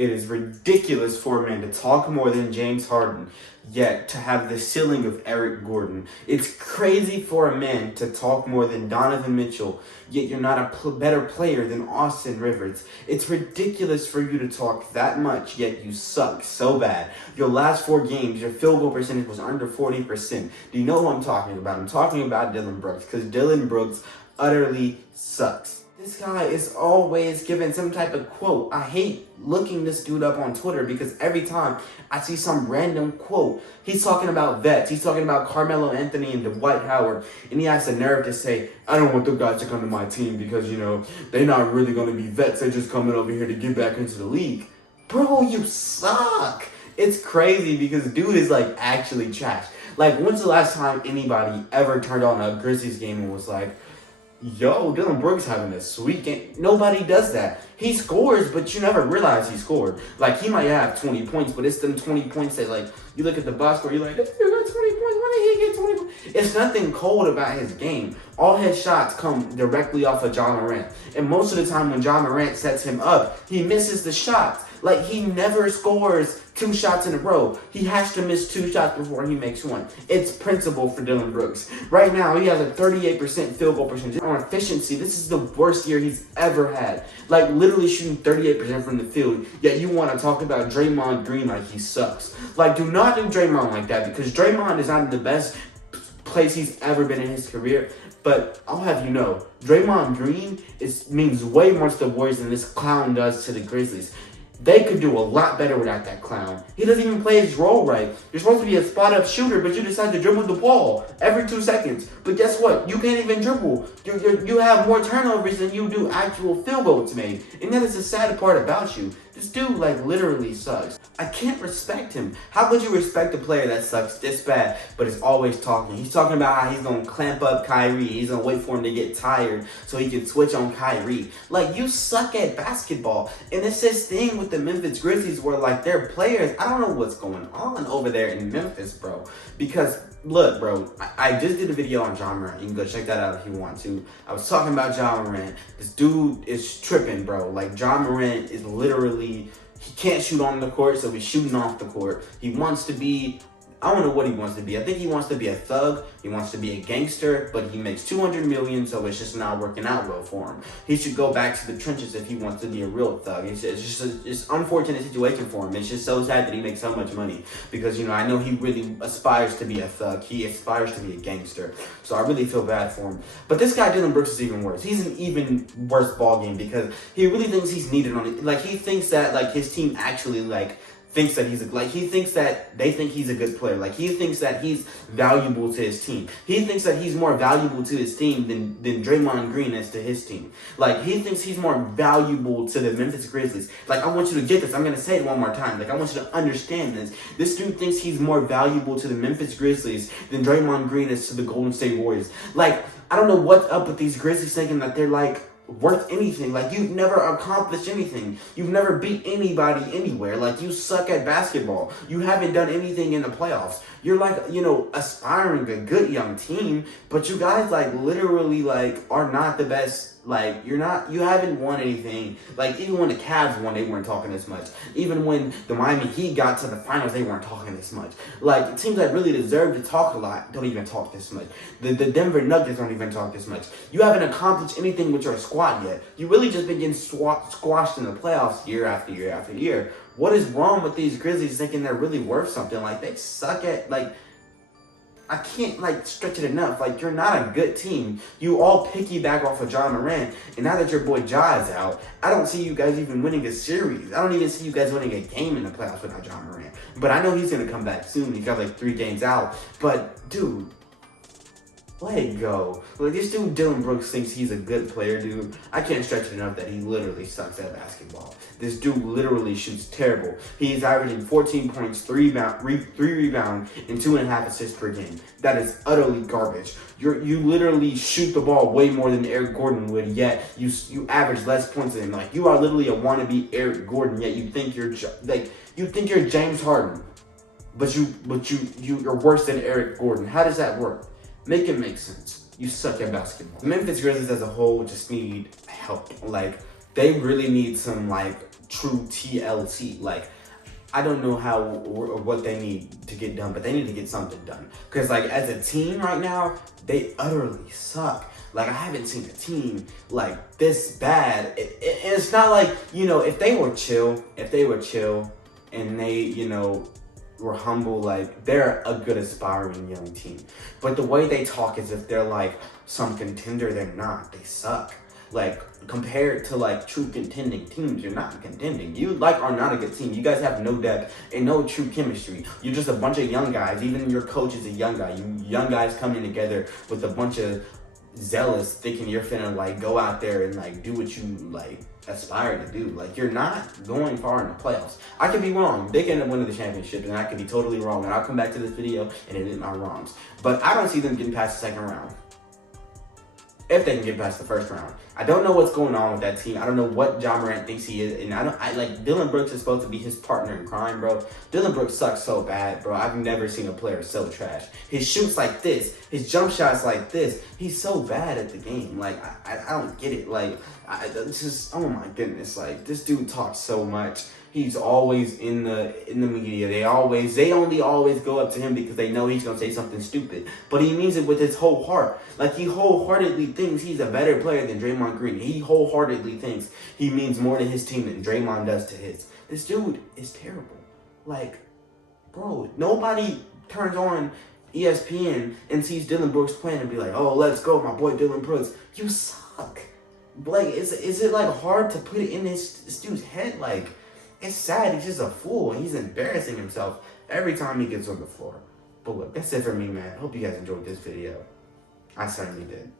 It is ridiculous for a man to talk more than James Harden, yet to have the ceiling of Eric Gordon. It's crazy for a man to talk more than Donovan Mitchell, yet you're not a better player than Austin Rivers. It's ridiculous for you to talk that much, yet you suck so bad. Your last 4 games, your field goal percentage was under 40%. Do you know who I'm talking about? I'm talking about Dillon Brooks, because Dillon Brooks utterly sucks. This guy is always giving some type of quote. I hate looking this dude up on Twitter because every time I see some random quote, he's talking about vets. He's talking about Carmelo Anthony and Dwight Howard. And he has the nerve to say, I don't want those guys to come to my team because, they're not really going to be vets. They're just coming over here to get back into the league. Bro, you suck. It's crazy because dude is actually trash. When's the last time anybody ever turned on a Grizzlies game and was like, yo, Dillon Brooks having a sweet game? Nobody does that. He scores, but you never realize he scored. He might have 20 points, but it's them 20 points that, you look at the box score, you're like, this dude got 20 points. Why did he get 20 points? It's nothing cold about his game. All his shots come directly off of John Morant. And most of the time when John Morant sets him up, he misses the shots. He never scores 2 shots in a row. He has to miss 2 shots before he makes one. It's principle for Dillon Brooks. Right now, he has a 38% field goal percentage. On efficiency, this is the worst year he's ever had. Literally shooting 38% from the field. Yet you want to talk about Draymond Green like he sucks. Do not do Draymond like that because Draymond is not in the best place he's ever been in his career. But I'll have you know, Draymond Green means way more to the Warriors than this clown does to the Grizzlies. They could do a lot better without that clown. He doesn't even play his role right. You're supposed to be a spot-up shooter, but you decide to dribble the ball every 2 seconds. But guess what? You can't even dribble. You have more turnovers than you do actual field goals made. And that is the sad part about you. This dude, literally sucks. I can't respect him. How could you respect a player that sucks this bad, but is always talking? He's talking about how he's going to clamp up Kyrie. He's going to wait for him to get tired so he can switch on Kyrie. You suck at basketball. And it's this thing with the Memphis Grizzlies where, their players, I don't know what's going on over there in Memphis, bro. Because, look, bro, I just did a video on John Morant. You can go check that out if you want to. I was talking about John Morant. This dude is tripping, bro. John Morant is literally, he can't shoot on the court, so he's shooting off the court. He wants to be, I don't know what he wants to be. I think he wants to be a thug. He wants to be a gangster, but he makes $200 million, so it's just not working out well for him. He should go back to the trenches if he wants to be a real thug. It's just an unfortunate situation for him. It's just so sad that he makes so much money because, I know he really aspires to be a thug. He aspires to be a gangster, so I really feel bad for him. But this guy, Dillon Brooks, is even worse. He's an even worse ballgame because he really thinks he's needed on it. He thinks that, his team actually, thinks that he thinks that they think he's a good player. He thinks that he's valuable to his team. He thinks that he's more valuable to his team than Draymond Green is to his team. He thinks he's more valuable to the Memphis Grizzlies. I want you to get this. I'm going to say it one more time. I want you to understand this. This dude thinks he's more valuable to the Memphis Grizzlies than Draymond Green is to the Golden State Warriors. I don't know what's up with these Grizzlies thinking that they're worth anything. You've never accomplished anything. You've never beat anybody anywhere. You suck at basketball. You haven't done anything in the playoffs. You're aspiring a good young team, but you guys literally are not the best. You haven't won anything. Even when the Cavs won, they weren't talking this much. Even when the Miami Heat got to the finals, they weren't talking this much. Teams that really deserve to talk a lot don't even talk this much. The Denver Nuggets don't even talk this much. You haven't accomplished anything with your squad yet. You really just been getting squashed in the playoffs year after year after year. What is wrong with these Grizzlies thinking they're really worth something? They suck at, I can't, stretch it enough. You're not a good team. You all piggyback off of John Morant, and now that your boy Ja is out, I don't see you guys even winning a series. I don't even see you guys winning a game in the playoffs without John Morant. But I know he's going to come back soon. He's got, 3 games out. But, dude, let it go. This dude, Dillon Brooks, thinks he's a good player, dude. I can't stretch it enough that he literally sucks at basketball. This dude literally shoots terrible. He's averaging 14 points, 3 rebounds, and 2.5 assists per game. That is utterly garbage. You literally shoot the ball way more than Eric Gordon would, yet you average less points than him. You are literally a wannabe Eric Gordon, yet you think you're James Harden, but you're worse than Eric Gordon. How does that work? Make it make sense. You suck at basketball. The Memphis Grizzlies as a whole just need help. They really need some true TLC. Like, I don't know how or what they need to get done, but they need to get something done. Because, like, as a team right now, they utterly suck. Like, I haven't seen a team, like, this bad. It's not like, you know, if they were chill, and they, you know, were humble, like, they're a good aspiring young team. But the way they talk as if they're, like, some contender, they're not. They suck. Like, compared to, like, true contending teams, you're not contending. You, like, are not a good team. You guys have no depth and no true chemistry. You're just a bunch of young guys. Even your coach is a young guy. You young guys coming together with a bunch of zealous, thinking you're finna, like, go out there and, like, do what you, like, aspire to do. Like, you're not going far in the playoffs. I could be wrong. They can end up winning the championship, and I could be totally wrong. And I'll come back to this video and admit my wrongs. But I don't see them getting past the second round. If they can get past the first round. I don't know what's going on with that team. I don't know what Ja Morant thinks he is. And I like, Dillon Brooks is supposed to be his partner in crime, bro. Dillon Brooks sucks so bad, bro. I've never seen a player so trash. His shoots like this. His jump shots like this. He's so bad at the game. Like, I don't get it. Like, it's just, oh my goodness. Like, this dude talks so much. He's always in the media. They only always go up to him because they know he's gonna say something stupid. But he means it with his whole heart. Like, he wholeheartedly thinks he's a better player than Draymond Green. He wholeheartedly thinks he means more to his team than Draymond does to his. This dude is terrible. Like, bro, nobody turns on ESPN and sees Dillon Brooks playing and be like, oh, let's go, my boy Dillon Brooks. You suck. Like, is it like hard to put it in this dude's head? Like, it's sad. He's just a fool. He's embarrassing himself every time he gets on the floor. But look, that's it for me, man. Hope you guys enjoyed this video. I certainly did.